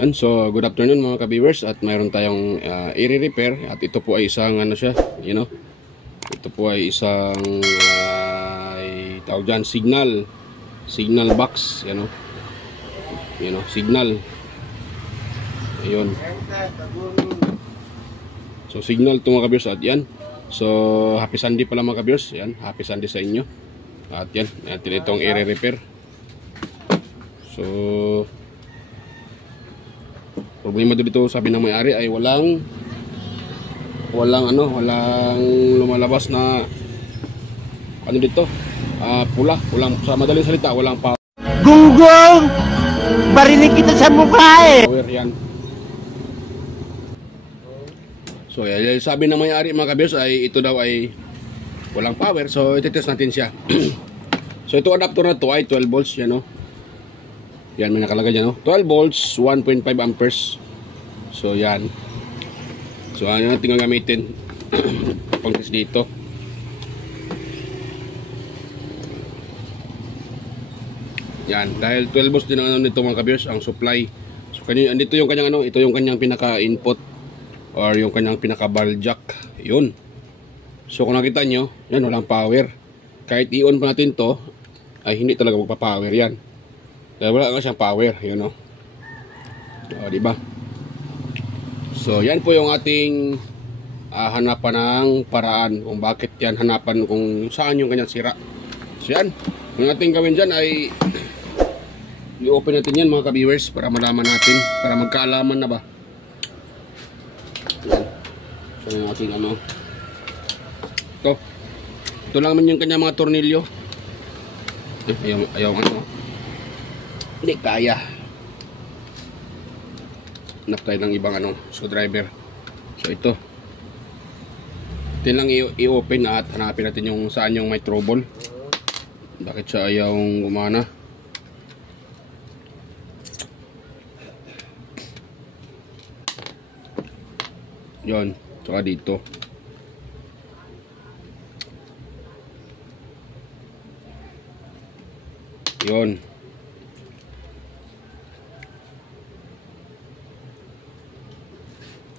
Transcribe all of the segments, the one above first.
And so, good afternoon mga ka-viewers, at mayroon tayong i-repair, at ito po ay isang ano siya, ito po ay isang tawag dyan, signal box, signal. Ayun. So, signal ito mga ka-viewers, at yan. So, happy Sunday pala mga ka-viewers, yan, happy Sunday sa inyo. At yan, natin itong i-repair. So, problema dito, sabi ng may-ari ay walang lumalabas na ano dito, pulang sa madaling salita, walang power. Gunggong! Barinig kita sa mukha Power yan. So sabi ng may-ari mga kabiyos ay ito daw ay walang power, so ititest natin siya. So ito adapter na to ay 12 volts yan, no? Yan, may nakalagay dyan, no? 12 volts, 1.5 amperes. So, yan. So, ano natin gagamitin pang test dito. Yan, dahil 12 volts din ang ano nito mga kabiyers, ang supply. So, andito yung kanyang ano, ito yung kanyang pinaka-input or yung kanyang pinaka-barrel jack. Yun. So, kung nakita nyo, yan, walang power. Kahit i-on pa natin to, ay hindi talaga magpa-power yan. Dahil wala nga siyang power, yun, no? O, diba? So, yan po yung ating hanapan ng paraan kung bakit yan hanapan, kung saan yung kanyang sira. So, yan. Yung ating gawin dyan ay i-open natin yan mga ka-viewers para malaman natin, para magkaalaman na ba. Yan. So, yung ating ano. Ito lang naman yung kanyang mga tornilyo. Ayaw ano. Hindi kaya. Hanap tayo ng ibang ano, screwdriver. So ito. Ito lang i-open at hanapin natin yung saan yung may trouble. Bakit siya ayaw gumana? Yon, saka dito. Yon.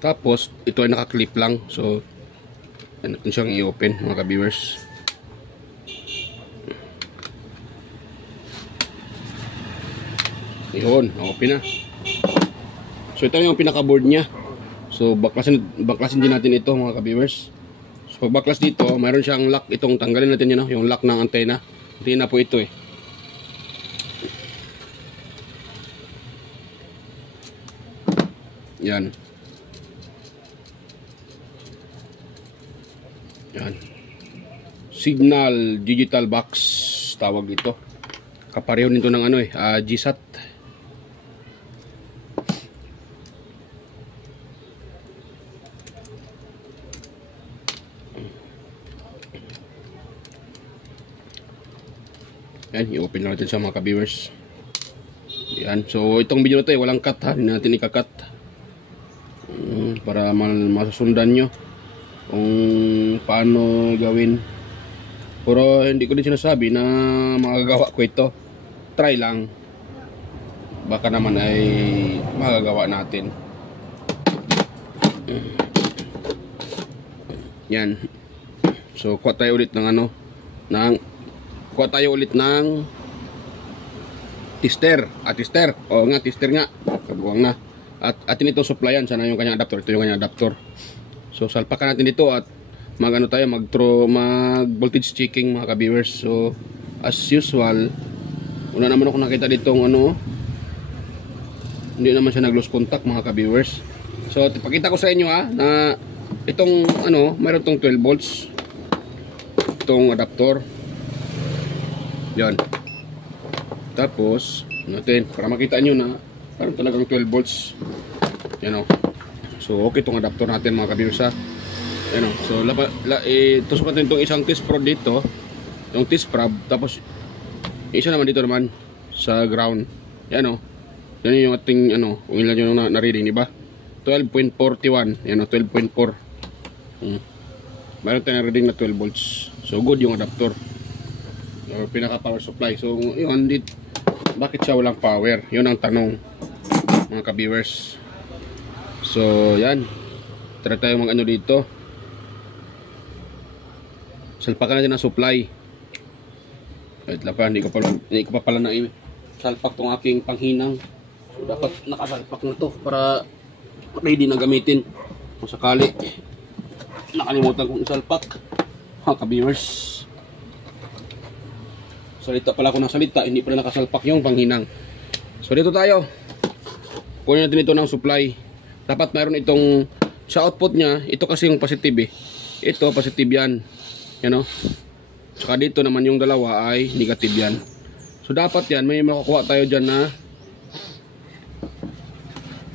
Tapos, ito ay naka-clip lang. So, natin siyang i-open mga ka-viewers. Yun, open na. So, ito yung pinaka-board niya. So, baklasin din natin ito mga ka-viewers. So, pag baklas dito, mayroon siyang lock. Itong tanggalin natin yun, yung lock ng antena. Antena po ito eh. Yan. Yan. Signal digital box tawag dito. Kapareho nito ng ano GSAT. Yan, i-open na natin siya mga ka-viewers. Yan. So, itong video na ito walang cut ha. Hindi natin ika-cut. Para masusundan nyo kung paano gawin. Pero hindi ko din sinasabi na magagawa ko ito. Try lang. Baka naman ay magagawa natin. Yan. So kuha tayo ulit ng ano, tester. Tester. O nga, tester nga. Kabuwang na. At atin itong supplyan. Sana yung kanyang adapter. Ito yung kanyang adapter. So salpakan natin dito at mag voltage checking mga ka-viewers. So as usual, una naman ako nakita ditong ano, hindi naman siya nag-lose contact mga ka-viewers. So ipakita ko sa inyo na itong ano, mayroon tong 12 volts itong adapter. Yan. Tapos natin para makita nyo na mayroon talagang 12 volts. Yan o. So okay itong adapter natin mga ka-viewers ha. Yan o. So tusok natin itong isang test probe dito, yung test probe, tapos isa naman dito naman sa ground. Yan o. Yan yung ating ano, kung ilan yung na-reading, diba? 12.41. Yan o, 12.4. Mayroon tayong reading na 12 volts. So good yung adapter. So, pinaka power supply. So yun, bakit siya walang power? Yun ang tanong. mga ka-viewers. So yan, tara tayo mag ano dito, salpakan natin ang supply. Wait lang pa, hindi ko pa pala na salpak tong aking panghinang. So dapat nakasalpak na to para ready na gamitin kung sakali nakalimutan kong isalpak, mga ka-viewers. Salita pala ako ng salita, hindi pala nakasalpak yung panghinang. So dito tayo, kunin natin ito ng supply. Dapat mayroon itong sa output nya, ito kasi yung positive eh. Ito positive yan, yan o. Saka dito naman yung dalawa ay negative yan. So dapat yan, may makukuha tayo dyan na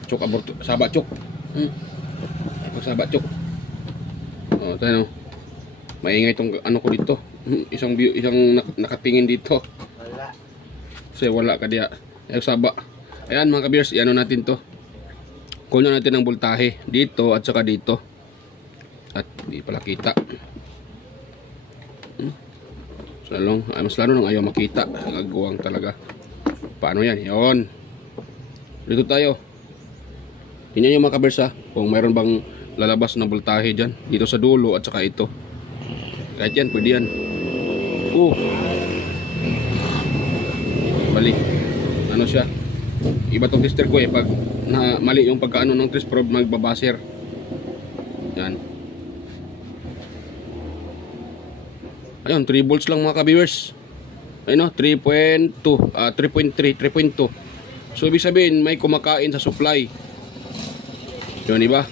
chok aborto, saba chok. Saba chok. O, tayo no. Maingay itong ano ko dito. Isang nakatingin dito. Wala. Kasi wala ka diya. Ay saba. Ayan mga ka-viewers, iano natin to. Kunin natin ang voltahe dito at saka dito. At di pala kita. Mas lalo nang ayaw makita. Nagawang talaga. Paano yan? Yun. Dito tayo. Tingnan nyo mga ka-viewers ha. Kung mayroon bang lalabas na voltahe dyan. Dito sa dulo at saka ito. Kahit yan, pwede yan. Bali. Ano siya? Iba tong tester ko eh. Pag na mali yung pagkaano ng test probe, magbabaser. Yan. Ayun, 3 volts lang mga ka-viewers. Ayun no, 3.2, 3.3, 3.2. So ibig sabihin may kumakain sa supply. Yun, diba?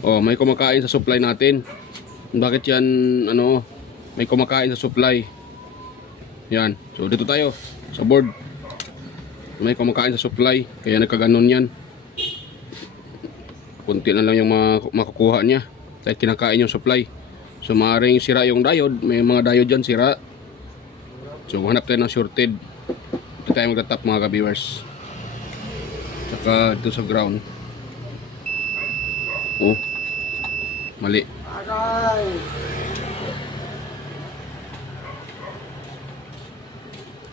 Oh, may kumakain sa supply natin. Bakit yan, ano, may kumakain sa supply. Yan. So dito tayo sa board. May kumakain sa supply, kaya nagkaganon yan. Kunti na lang yung makukuha niya kahit kinakain yung supply. So maaaring sira yung diode. May mga diode dyan sira. So hanap tayo ng shorted. Ito tayo magtatap mga ka-viewers. Saka dito sa ground. Oh, mali.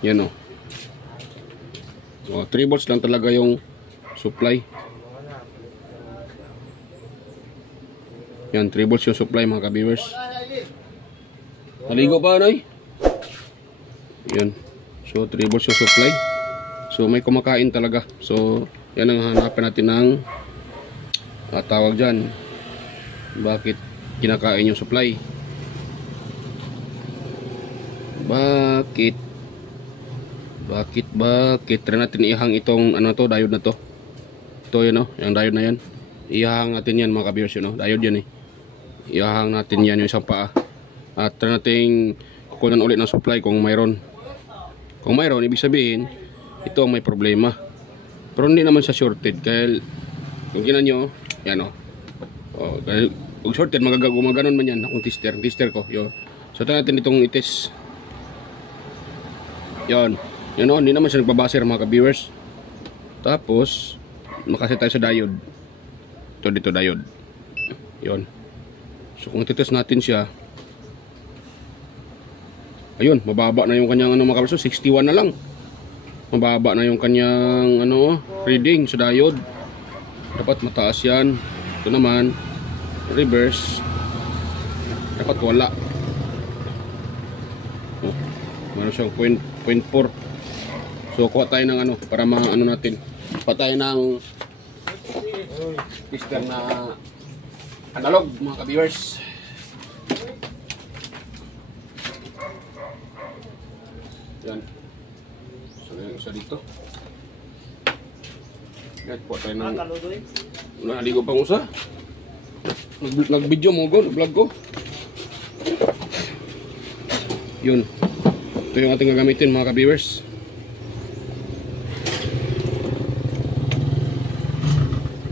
Yan o. Oh, 3 volts lang talaga yung supply. Yan, 3 volts yung supply mga ka-viewers. Naligo pa, Noy? Yan. So, 3 volts yung supply. So, may kumakain talaga. So, yan ang hanapin natin ng tawag dyan. Bakit kinakain yung supply? Bakit? Try natin ihang itong ano to, diode na to. Ito yun o, yung diode na yan. Ihang natin yan mga ka-viewers yun o, diode yan eh. Ihang natin yan yung isang paa. At try natin kukunan ulit ng supply kung mayroon. Kung mayroon, ibig sabihin ito ang may problema. Pero hindi naman sa shorted. Kaya kung ginan nyo, yan o. Kaya kung shorted, magaganon man yan akong tester ko. Yun. So try natin itong itest. Yun. Yun o, hindi naman siya nagbabaser mga ka-viewers. Tapos makaset tayo sa diode. Ito dito diode. Yun. So kung titest natin siya, ayun, mababa na yung kanyang ano mga ka-viewers. 61 na lang. Mababa na yung kanyang ano reading sa diode. Dapat mataas yan. Ito naman reverse. Dapat wala. Oh, meron siyang 0.4. So kuha tayo ng ano para maano natin. Kuha tayo ng tester na analog mga ka-viewers. Yan. So yung isa dito. Yan, kuha tayo ng naligo pang usa. Nag-video mo ko, vlog ko. Yun. Ito yung ating gagamitin mga ka-viewers.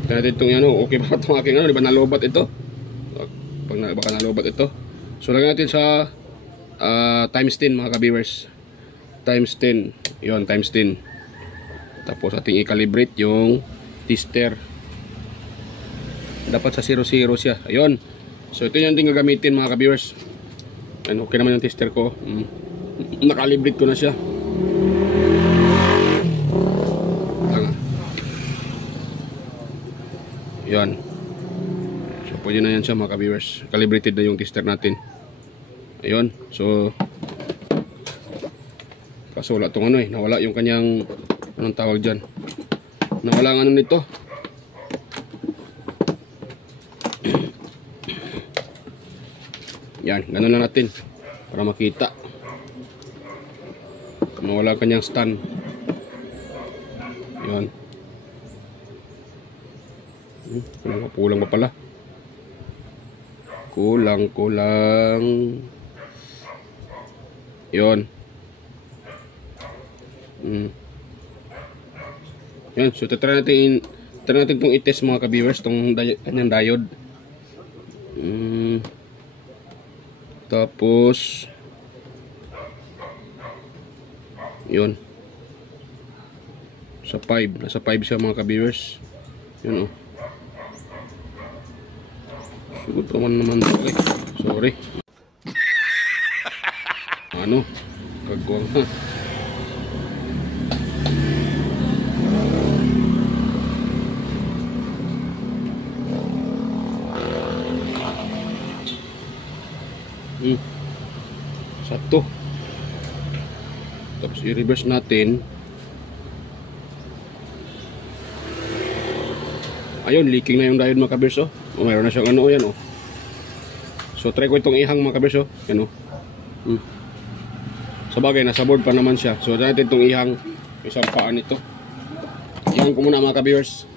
Kaya itong ano, okay ba itong aking ano, di ba nalobat ito? Baka nalobat ito. So lagyan natin sa times 10 mga ka-viewers. Times 10. Yun, times 10. Tapos ating i-calibrate yung tester. Dapat sa 00 siya. Ayun. So ito yung ating gagamitin mga ka-viewers. Okay naman yung tester ko. Nakalibrate ko na siya. Yan. So pwede na yan siya mga ka-viewers. Calibrated na yung tester natin. Ayun. So kaso wala tong ano nawala yung kanyang anong tawag dyan. Nawala ang ano nito. Yan, ganun lang natin para makita. Nawala kanyang stand. Yan. Kulang pa pala. Kulang. Yon. Yan, so try natin itong i-test mga ka-viewers, itong kanyang diode. Tapos yun. Nasa 5 siya mga ka-viewers. Yun oh. Sugot naman sorry. Ano? Kagwang ha. Sakto. Tapos i-reverse natin. Ayun, leaking na yung diode mga ka-viewers oh. Mayroon na siyang ano yan oh. So try ko itong ihang mga ka-viewers oh. Yan oh. Sabagay, nasa board pa naman siya. So natin itong ihang isang paan ito. Ihang ko muna mga ka-viewers.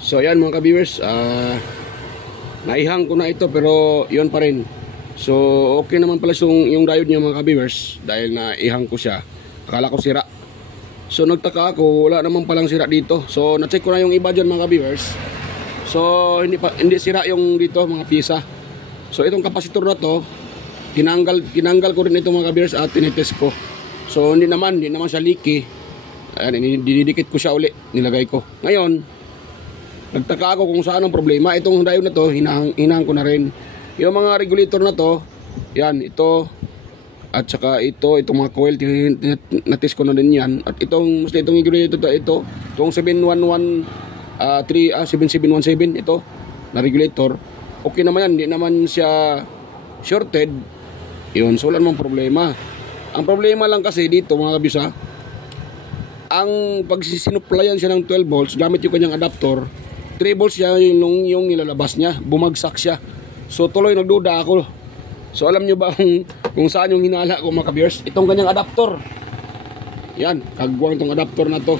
So ayan mga ka-viewers, naihang ko na ito pero yun pa rin. So okay naman pala yung diode niya mga ka-viewers. Dahil naihang ko siya, akala ko sira. So nagtaka ako, wala naman palang sira dito. So na-check ko na yung iba dyan mga ka-viewers. So hindi sira yung dito mga pisa. So itong kapasitor na to, tinanggal ko rin ito mga ka-viewers at tinitest ko. So hindi naman siya leaky. Ayan, dinidikit ko siya uli, nilagay ko. Ngayon, nagtaka ako kung saan ang problema. Itong diode na to, hinahang ko na rin. Yung mga regulator na to, yan, ito at saka itong mga coil, natest ko na din yan. At itong regulator itong 7717 ito na regulator, okay naman yan, hindi naman siya shorted. Yun, so wala namang problema. Ang problema lang kasi dito mga kabisa, ang pag sinuplayan siya ng 12 volts gamit yung kanyang adapter, 3 volts siya yung nilalabas niya, bumagsak siya. So tuloy nagduda ako. So alam nyo ba kung saan yung hinala ko mga ka-viewers? Itong kanyang adapter. Yan, kagwang itong adapter na to.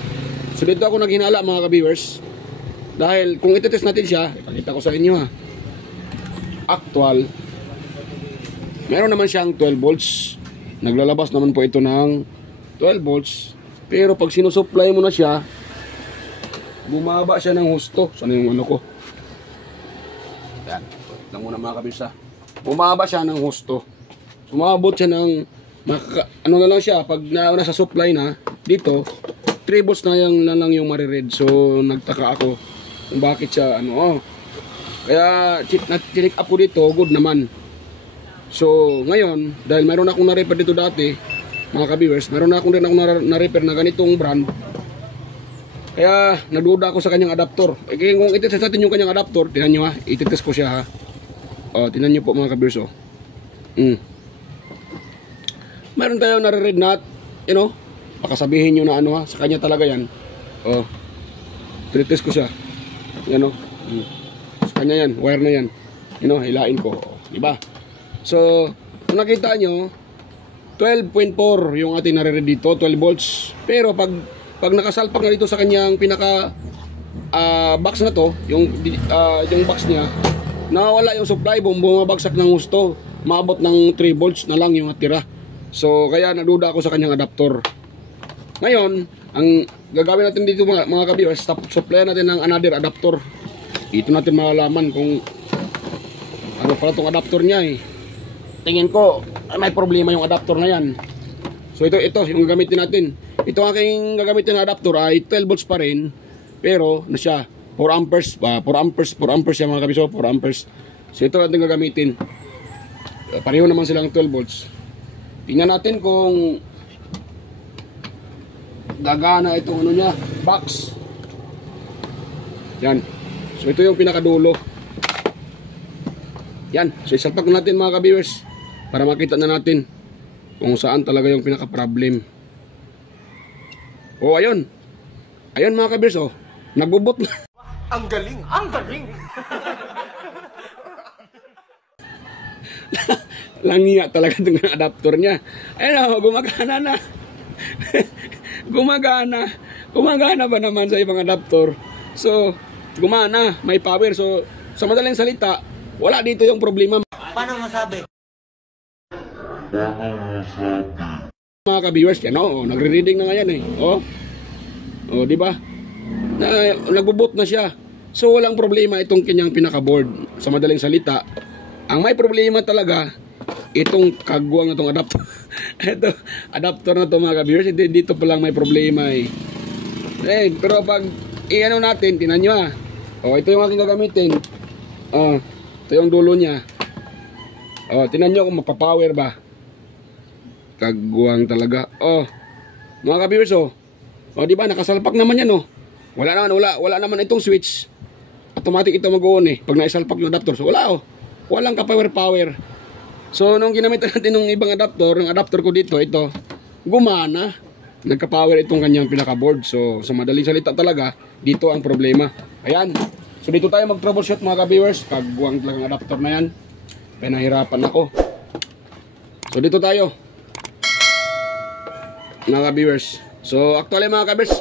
So dito ako naghinala mga ka-viewers. Dahil kung itetest natin siya, ipakita ko sa inyo ha. Actual, meron naman siyang 12 volts. Naglalabas naman po ito ng 12 volts. Pero pag sinusupply mo na siya, bumaba siya ng husto. Sana yung ano ko? Yan. Lang muna mga kabisa. Bumaba siya ng husto. Sumabot siya ng ano na lang siya. Pag nasa supply na, dito, 3 volts na lang yung mariread. So, nagtaka ako kung bakit siya, Kaya, tinik up ko dito, good naman. So, ngayon, dahil mayroon akong na-repair dito dati, mga ka-viewers, mayroon na akong na-repair na ganitong brand. Kaya, nagduda ako sa kanyang adapter. Kaya kung ititest natin yung kanyang adapter, tinan nyo ha, ititest ko siya ha. Tinan nyo po mga ka-viewers oh. Mayroon tayo nare-read na, baka sabihin nyo na sa kanya talaga yan. Tinitest ko siya. Yan sa kanya yan, wire na yan. Hilain ko. Diba? So, kung nakita nyo, 12.4 yung ating nare-read dito, 12 volts. Pero pag nakasalpak na dito sa kanyang pinaka box na to, yung box niya, nawala yung supply, bumabagsak ng gusto, maabot ng 3 volts na lang yung natira. So kaya naduda ako sa kanyang adapter. Ngayon, ang gagawin natin dito mga ka-viewers, supply natin ng another adapter. Dito natin malalaman kung ano pala tong adapter niya Tingin ko may problema yung adapter na yan. So ito yung gagamitin natin. Ito aking gagamitin na adapter ay 12 volts pa rin, pero siya 4 amperes siya mga kabiso, 4 amperes. So ito natin gagamitin. Pareho naman silang 12 volts. Tingnan natin kung gagana itong niya, box. Yan. So ito yung pinakadulo. Yan. So isalpak natin mga ka-viewers para makita na natin kung saan talaga yung pinaka-problem. Oh, ayun. Ayun mga ka-viewers, oh. Nagbubot na. Ang galing! Ang galing! Langiya talaga itong adapter niya. Ayun, oh, gumagana na. Gumagana. Gumagana ba naman sa ibang adapter? So, gumana, may power. So, sa madaling salita, wala dito yung problema. Paano masabi? Mga ka-viewers, yan oh, nagre-reading na nga yan eh. Oh, oh, di ba? Nagbubot na siya. So, walang problema itong kanyang pinaka-board. Sa madaling salita, ang may problema talaga, itong kagwang na itong adapter. Ito, adapter na ito mga ka-viewers. Dito pa lang may problema eh. Pero pag i-ano natin, tinan nyo ah. Oh, ito yung aking gagamitin. Oh, ito yung dulo niya. Oh, tinan nyo kung mapapower ba. Kagwang talaga. Oh, mga ka-viewers oh. Oh, di ba nakasalpak naman yan oh. Wala naman itong switch. Automatic ito mag-on eh pag naisalpak yung adapter. So wala oh. Walang ka-power. So nung ginamit natin ng ibang adapter, ng adapter ko dito, ito gumana. Nagka-power itong kanyang pinaka-board. So sa madaling salita talaga, dito ang problema. Ayan. So dito tayo mag-troubleshoot mga ka-viewers. Kagwang talagang adapter na yan. Pinahirapan ako. So dito tayo mga ka-viewers. So actually mga ka-viewers,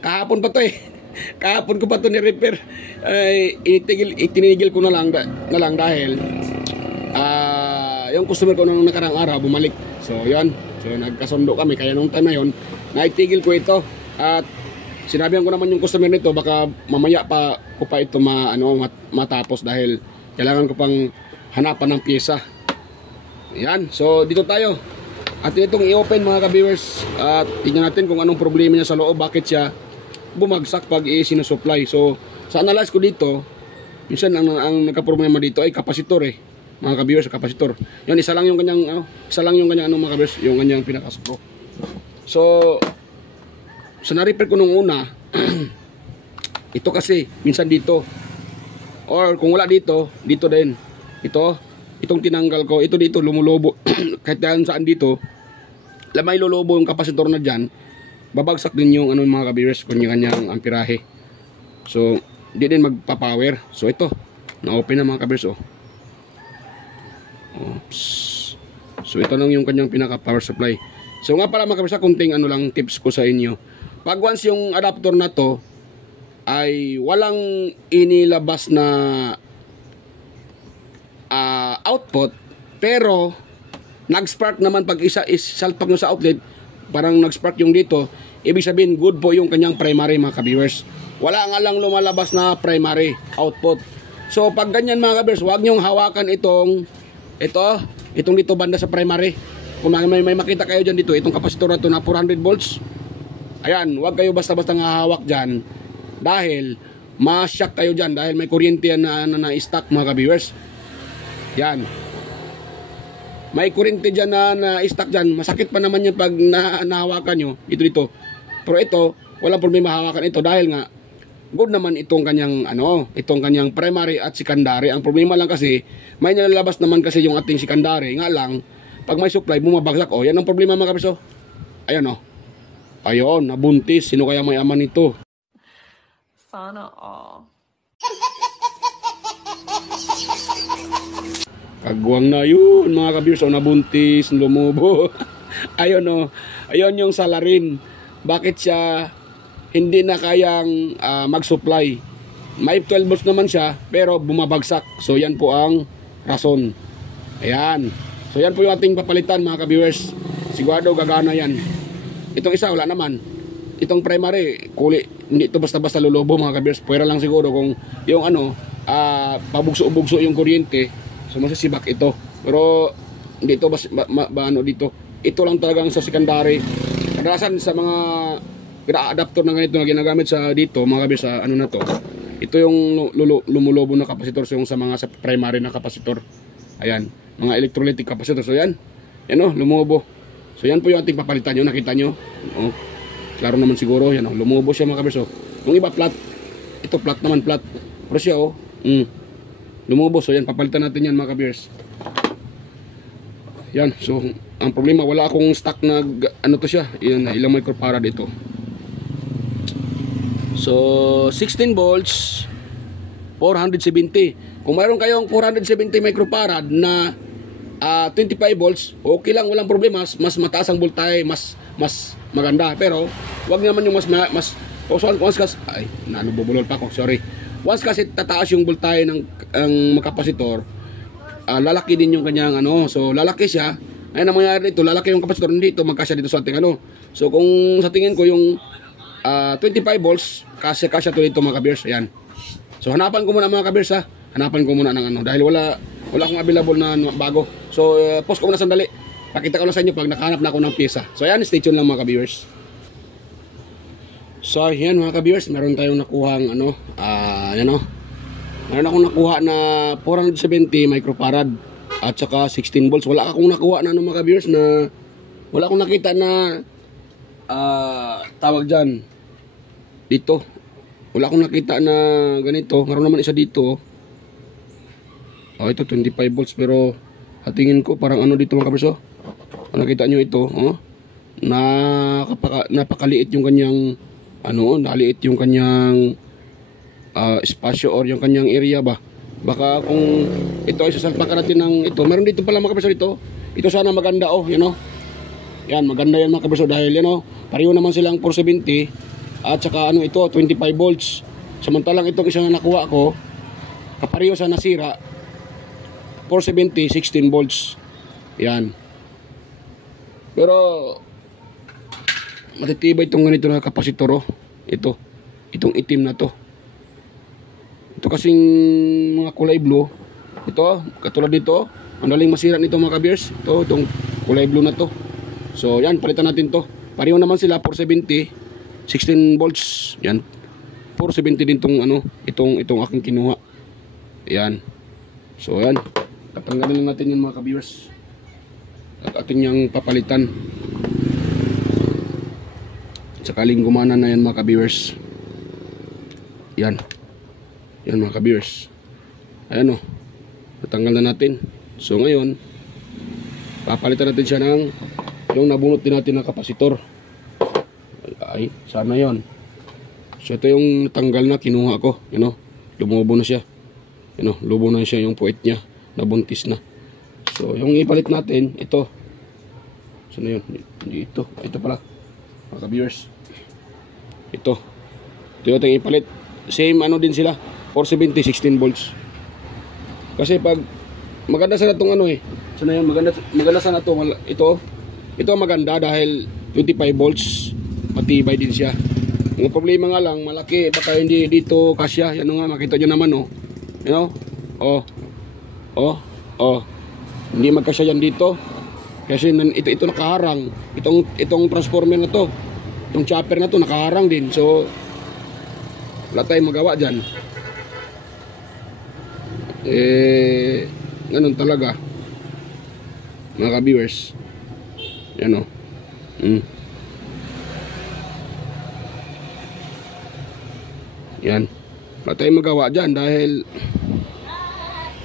kahapon pa to eh. Kahapon ko pa to ni-repair. Ay itinigil ko na lang dahil yung customer ko nung nakarang araw bumalik. So yan. So nagkasundo kami kaya nung time na yon, naitigil ko ito at sinabihan ko naman yung customer nito baka mamaya pa ko pa ito matapos dahil kailangan ko pang hanapan ng pyesa. Yan. So dito tayo. At itong i-open mga ka-viewers at tingnan natin kung anong problema niya sa loob, bakit siya bumagsak pag i-sinusupply. So sa analyze ko dito, minsan ang nagka-problema dito ay kapasitor eh. Mga ka-viewers, kapasitor. Yun, isa lang yung kanyang mga ka-viewers, yung kanyang pinaka-screw. So sa na-repair ko nung una, ito kasi minsan dito. Or kung wala dito, dito din. Itong tinanggal ko, ito dito lumulobo. Kahit saan dito, may lulubo yung kapasitor na dyan, babagsak din yung mga ka-viewers, kanyang amperahe. So hindi din magpa-power. So ito, na-open na mga ka-viewers oh. Oops. So ito lang yung kanyang pinaka-power supply. So nga pala mga ka-viewers, kunting lang tips ko sa inyo. Pag once yung adapter na to ay walang inilabas na output, pero nag-spark naman pag isalpak nyo sa outlet, parang nag-spark yung dito, ibig sabihin good po yung kanyang primary mga ka-viewers. Wala nga lang lumalabas na primary output. So pag ganyan mga ka-viewers, huwag nyong hawakan itong dito banda sa primary. Kung may makita kayo dyan dito, itong kapasitor na to na 400 volts, ayan, huwag kayo basta-basta hawak dyan dahil ma-shock kayo dyan dahil may kuryente yan na stock mga ka-viewers. Yan. May kuryente dyan na stock dyan. Masakit pa naman yan pag nahawakan nyo. Dito. Pero ito, walang problema hawakan ito dahil nga good naman itong kanyang primary at secondary. Ang problema lang kasi, may nilalabas naman kasi yung ating secondary. Nga lang, pag may supply, bumabagsak. O, yan ang problema mga kapiso. Ayan o. Ayun, nabuntis. Sino kaya may ama nito? Sana all. Kagwang na yun mga ka-viewers, nabuntis, lumubo. Ayun ayun yung salarin. Bakit siya hindi na kayang mag-supply? May 12 volts naman siya pero bumabagsak. So yan po ang rason. Ayan. So yan po yung ating papalitan mga ka-viewers. Sigurado gagana yan. Itong isa wala naman. Itong primary, hindi ito basta-basta lulubo mga ka-viewers. Pwera lang siguro kung yung pabugso-bugso yung kuryente. So masisibak ito. Pero hindi ito dito. Ito lang talagang sa secondary. Kadalasan sa mga adapter na ganito na ginagamit sa dito, mga kabirs, sa na to. Ito yung lumulobo na kapasitor, so yung sa mga primary na kapasitor. Ayan, mga electrolytic kapasitor. So yan. Yan lumubo. So yan po yung ating papalitan nyo. Nakita nyo? Klaro naman siguro. Yan lumubo siya mga kabirs. Yung iba flat. ito flat naman, flat. Pero siya, oh, lumubos. So, yan, papalitan natin yan, mga ka-beers. Yan, so, ang problema, wala akong stock na, ano to siya, yan, ilang microfarad ito. So, 16 volts, 470. Kung mayroon kayong 470 microfarad na 25 volts, okay lang, walang problema. Mas mataas ang voltahe, mas maganda. Pero, wag naman yung once kasi, ay, nabubulol pa ako, sorry. Once kasi tataas yung voltahe ng kapasitor, lalaki din yung kanyang ano. So, lalaki siya. Ayun ang mangyayari dito, lalaki yung kapasitor dito, magkasya dito sa ating ano. So, kung sa tingin ko yung 25 volts, kasya to dito, mga ka-beers. Ayan. So, hanapan ko muna, mga ka-beers, ha. Hanapan ko muna ng ano, dahil wala akong available na bago. So, pause ko muna sandali. Pakita ko lang sa inyo pag nakahanap na ako ng pyesa. So, ayan, stay tuned lang, mga ka-viewers. So, ayan, mga ka-viewers, meron tayong nakuhang ano, ayan o. Meron akong nakuha na 470 microfarad at saka 16 volts. Wala akong nakuha na ano, mga ka-viewers, na wala akong nakita na tawag dyan dito. Wala akong nakita na ganito. Meron naman isa dito. Ito 25 volts, pero hatingin ko parang ano dito, mga ka-viewers. Nakita nyo ito, napakaliit yung kanyang ano, naliit yung kanyang espasyo or yung kanyang area ba. Baka kung ito ay sasalpakan natin ng ito, meron dito pala, mga ka-viewers, ito sana maganda, yan, maganda yan, mga ka-viewers, dahil yan, pareho naman silang 470 at saka ano ito 25 volts. Samantalang itong isang nakuha ko, kapareho sa nasira 470 16 volts. Yan. Pero matitibay itong ganito na kapasitor, itong itim na to. Ito kasing mga kulay blue, ito katulad dito, madaling masira nito, mga ka-beers. Itong kulay blue na to. So yan, palitan natin to. Pareho naman sila 470 16 volts. Yan, 470 din tong ano, itong aking kinuha. Yan. So yan, tatanggalin lang natin yan, mga ka-beers, at ating yung papalitan sakaling gumana na yan, mga ka-viewers. Yan mga ka-viewers, ayan natanggal na natin. So ngayon papalitan natin siya ng yung nabunot din natin ng kapasitor. Ay sana yon. So ito yung natanggal na kinuha ko, lumubo na siya, lubo na siya yung puwet niya, nabuntis na. So, yung ipalit natin, ito. Saan na yun? Ito pala, mga ka-viewers. Ito yung ating ipalit. Same ano din sila, 470 16 volts. Kasi pag maganda sana itong ano saan na yun? Maganda sana ito. Ito maganda dahil 25 volts, matibay din siya. Ang problema nga lang, malaki, baka hindi dito kasya. Yan nga, makita nyo naman, hindi magkasya yan dito kasi ito nakaharang, itong transformer na to, itong chopper na to nakaharang din. So wala tayong magawa dyan. Ganun talaga, mga ka-viewers. Yan yan, wala tayong magawa dyan dahil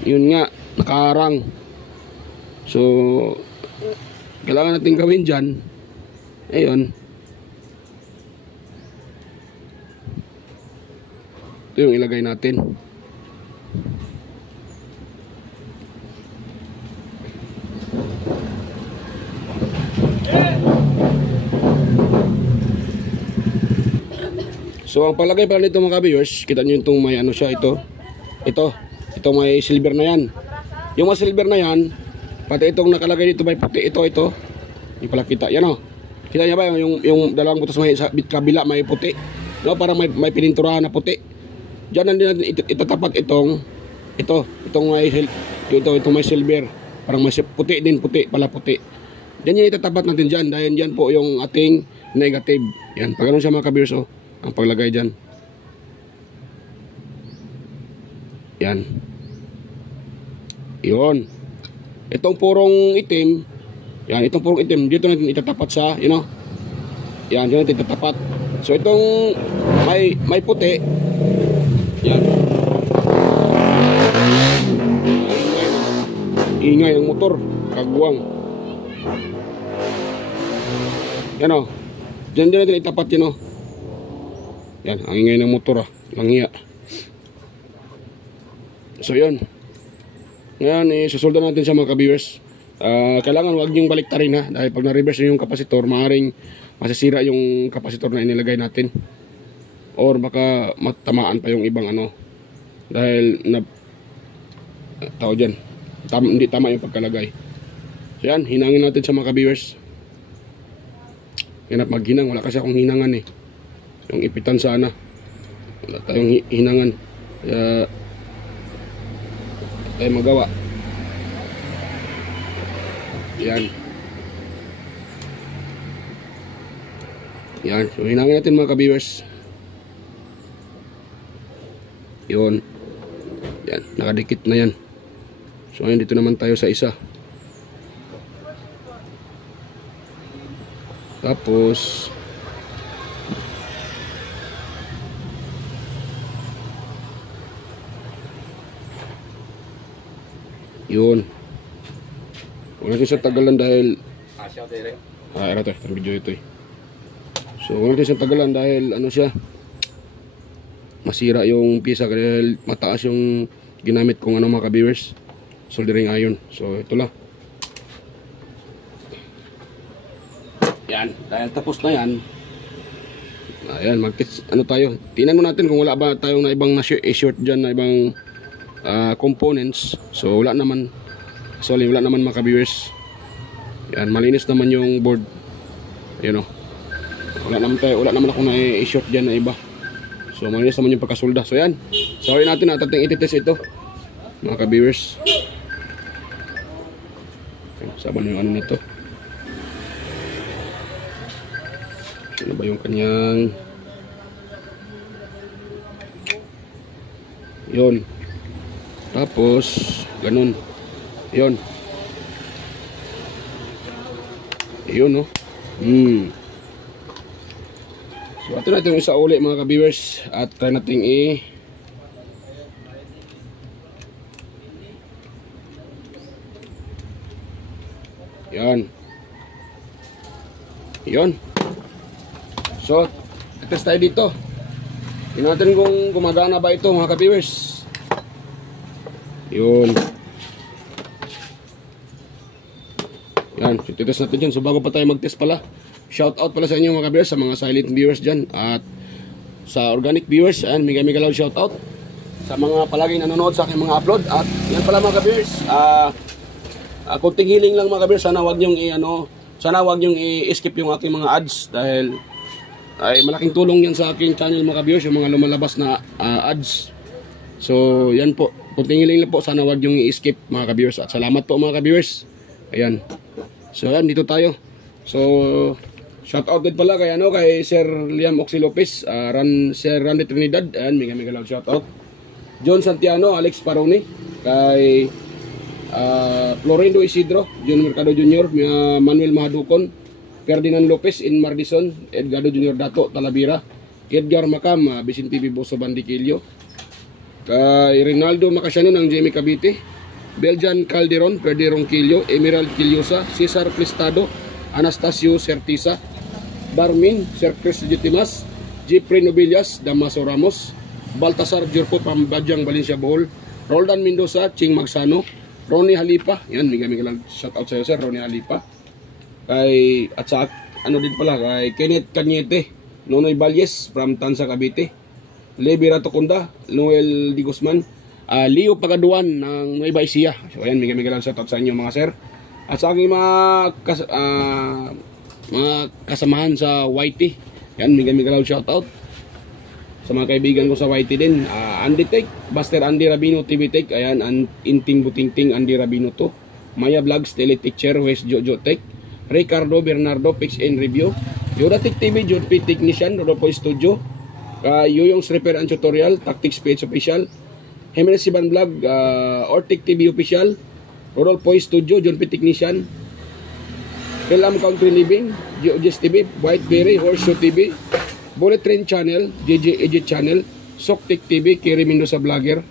yun nga, nakaharang. So kailangan natin gawin dyan, ayun, ito yung ilagay natin. So ang palagay pala nito, mga ka-viewers, kita nyo itong may ano siya, ito may silver na yan. Yung mga silver na yan, pati itong nakalagay dito may puti, ito hindi pala kita, yan kita niya ba yung dalawang butas may sa kabila may puti, parang may pininturahan na puti. Diyan natin itatapat itong may silver, parang may puti din, puti. Diyan yung itatapat natin dyan, dahil dyan po yung ating negative. Yan, pag ganun siya, mga ka-viewers, ang paglagay dyan. Yan. Yun. Itong purong itim, dito natin itatapat sa, yan, dito natin itatapat. So itong may puti, ingay ng motor, kagwang. Yan o. Diyan din natin itapat yun o. Yan, ang ingay ng motor langya. So yun. Ngayon, susulda natin siya mga ka-viewers. Kailangan wag niyong baliktarin ha. Dahil pag na-reverse yung kapasitor, maaaring masisira yung kapasitor na inilagay natin. Or baka matamaan pa yung ibang ano. Dahil tao dyan. Hindi tama yung pagkalagay. So yan, hinangin natin sa mga ka-viewers. Hinap maghinang, wala kasi akong hinangan eh. Yung ipitan sana. Wala tayong hinangan. Kaya tayo magawa. Yan. Yan. So hinangin natin mga ka-viewers. Yun. Yan. Nakadikit na yan. So ngayon dito naman tayo sa isa. Tapos yun. Huwag natin sa tagalan dahil ito itong video ito eh. So huwag natin sa tagalan dahil ano siya, masira yung pisa dahil mataas yung ginamit kong ano mga ka-viewers, soldering iron. So ito lang. Yan, dahil tapos na yan. Ayan, ano tayo. Tingnan mo natin kung wala ba tayong na ibang na-short dyan na ibang components. So wala naman. Sorry, wala naman mga ka-viewers. Yan, malinis naman yung board. Ayan o. Wala naman ako na-short dyan na iba. So malinis naman yung pagkasolda. So yan, sorry natin at ating ititest ito mga ka-viewers. Sama na yung ano nito. Ano ba yung kanyang yun. Tapos ganun. Yun. Yun no. So atin natin yung isa uli mga ka-viewers. At try natin yan. Yun. So, test tayo dito. Tingnan natin kung gumagana ba ito mga ka-viewers. Yun. Yan, titest natin dyan. So, bago pa tayo mag-test pala, shout out pala sa inyo mga ka-viewers, sa mga silent viewers dyan. At sa organic viewers, ayan, mega loud shout out. Sa mga palaging nanonood sa aking mga upload. At yan pala mga ka-viewers, kunting healing lang mga ka-viewers. Sana wag nyong i-skip yung aking mga ads. Dahil ay malaking tulong yan sa aking channel mga ka-viewers, yung mga lumalabas na ads. So yan po, kunting hiling lang po, sana wag yung i-skip mga ka-viewers. At salamat po mga ka-viewers. Ayan. So yan, dito tayo. So shout out din pala kay Sir Liam Oxy Lopez, Sir Randy Trinidad, ayan, mega loud shout out. John Santiano, Alex Paroni, kay Florindo Isidro, John Mercado Jr., Manuel Mahadukon, Ferdinand Lopez in Mardison, Edgardo Jr. Dato Talavera, Edgar Macam, Vicente Biboso Bandiquillo, kay Rinaldo Macasiano ng Jamie Cavite, Beljan Calderon, Freddy Ronquillo, Emerald Quillosa, Cesar Cristado, Anastasio Certisa, Darmin, Sir Chris Legitimas, Jeffrey Nobilias, Damaso Ramos, Baltasar Jurpo Pambadjang Valencia Bohol, Roldan Mendoza, Ching Magsano, Ronnie Halipa, yan, mega lang shout out sa iyo sir, Ronnie Halipa. At sa ano din pala kay Kenneth Cañete, Nonoy Valles from Tansa Cavite, Levi Ratocunda, Noel Di Guzman, Leo Pagaduan ng Nueva Ecija. So ayan, mega lang shout out sa inyo mga sir. At sa aking mga kasamahan sa YT, yan, mega lang shout out sa mga kaibigan ko sa YT din. Andy Tech, Buster Andy Rabino TV Tech, ayan, Inting Butingting Andy Rabino to, Maya Vlogs, Teacher, West Jojo Tech, Ricardo Bernardo, Pix and Review, Yoda Tech TV, Jurpi Technician, Rodolfo Studio, Yoyong's Repair and Tutorial, Tactics PH Official, Jimenez Siban Vlog, Ortic TV Official, Rodolfo Studio, Jurpi Technician, Pelam Country Living, GeoGS TV, Whiteberry, Horseshoe TV, Bullet Train Channel, JJ Edit Channel, Soktek TV, Kerry Mendoza Vlogger,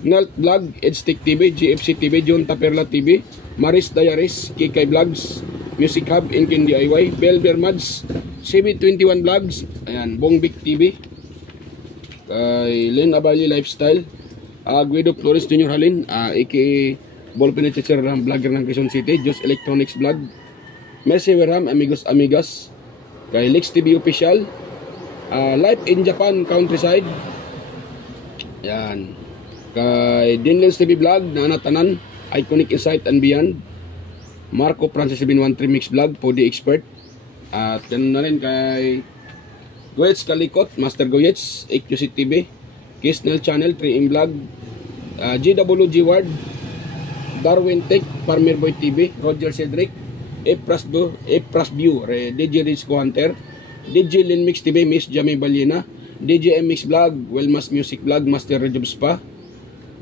Nalt Vlog, Edstick TV, GFC TV, John Taperla TV, Maris Diaries, Kikay Vlogs, Music Hub, Inkin DIY, Belber Mads, CB21 Vlogs, ayan, Bongbik TV, kay Len Abali Lifestyle, Guido Flores Junior Halin, aka Ballpen Teacher ng vlogger ng Quezon City, Just Electronics Vlog, Mercy Werham, Amigos Amigas, kay Lex TV Official, Life in Japan Countryside, yan, kay Dinlens TV Vlog, Nanatanan, Iconic Insight and Beyond, Marco Francis 713 Mix Vlog, Podi Expert, at yan na rin kay Goyets Kalikot, Master Goyets, AQC TV, Kisnel Channel, 3M Vlog, GWG Ward, Darwin Tech, Farmer Boy TV, Roger Cedric, Epras View, DJ Rizco Hunter, DJ Lin Mix TV, Miss Jamie Balina, DJ Mix Vlog, Wellmas Music Vlog, Master Rejob Spa,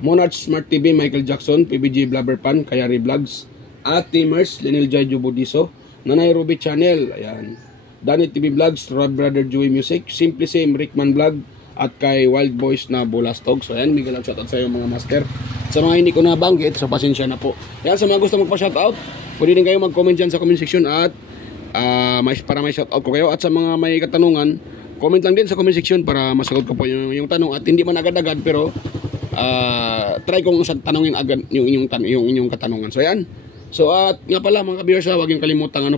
Monarch Smart TV, Michael Jackson, PBG Blabberpan, Kayari Vlogs, Ate Mers, Lenil Jai Budiso, Nanay Ruby Channel, ayan, Danny TV Vlogs, Rob Brother Joey Music, Simply Same, Rickman Vlog, at kay Wild Boys na Bulastog. So ayan, bigyan lang shoutout sa iyo mga master. Sa mga hindi ko nabanggit, so pasensya na po. Ayan, sa mga gusto magpa-shoutout, pwede din kayo mag-comment dyan sa comment section at para may shoutout ko kayo. At sa mga may katanungan, comment lang din sa comment section para masagot ko po yung tanong. At hindi man agad-agad, pero try kong tanongin agad yung inyong katanungan. So ayan. So at nga pala mga ka-viewers, huwag yung kalimutan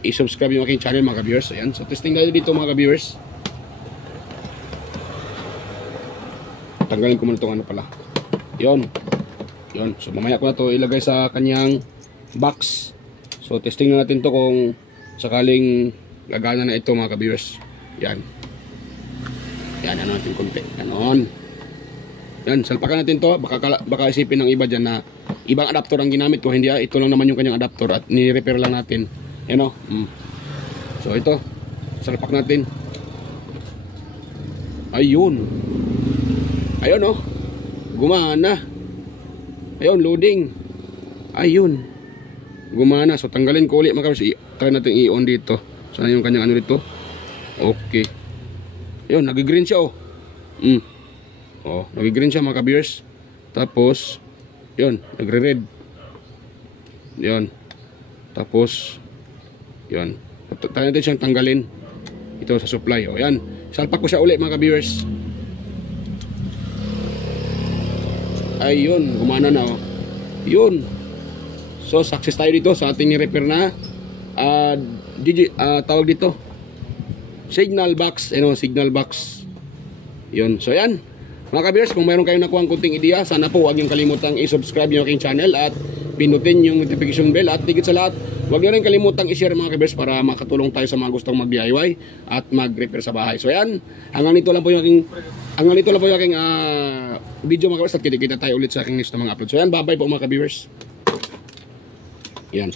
i-subscribe yung aking channel mga ka-viewers. Ayan. So testing tayo dito mga ka-viewers. Tanggalin ko muna itong Yon. So mamaya ko na to ilagay sa kanyang box. So testing na natin to kung sakaling gagana na ito mga ka-viewers. Yan. Yan, ano natin konti. Ganon. Yan, salpakan natin to. Baka isipin ng iba dyan na ibang adapter ang ginamit ko. Hindi, ito lang naman yung kanyang adapter at ni-repair lang natin. Yan o. So ito, salpak natin. Ayun. Ayun o. Gumana. Ayun, loading. Ayun. Gumana. So tanggalin ko ulit mga kabiyers. Try natin i-on dito. Sana yung kanyang ano dito. Okay. Ayun, nag-green siya o. Oh, nag-green siya mga kabiyers. Tapos, yun, nagre-red. Yun. Tapos, yun. Tayo natin siyang tanggalin. Ito sa supply. O, yan. Salpak ko siya ulit mga ka-viewers. Ayun, gumana na o. Yun. So, success tayo dito sa ating repair na tawag dito. Signal box. Ano, signal box. Yun. So, yan. Mga ka-viewers, kung mayroon kayong nakuha ang kunting ideya, sana po huwag yung kalimutang i-subscribe yung aking channel at pinutin yung notification bell. At tigit sa lahat, huwag nyo rin kalimutang i-share mga ka-viewers para makatulong tayo sa mga gustong mag-DIY at mag-repair sa bahay. So yan, hanggang dito lang po yung aking video mga ka-viewers at kita tayo ulit sa aking next na mga upload. So yan, bye-bye po mga ka-viewers. Yan.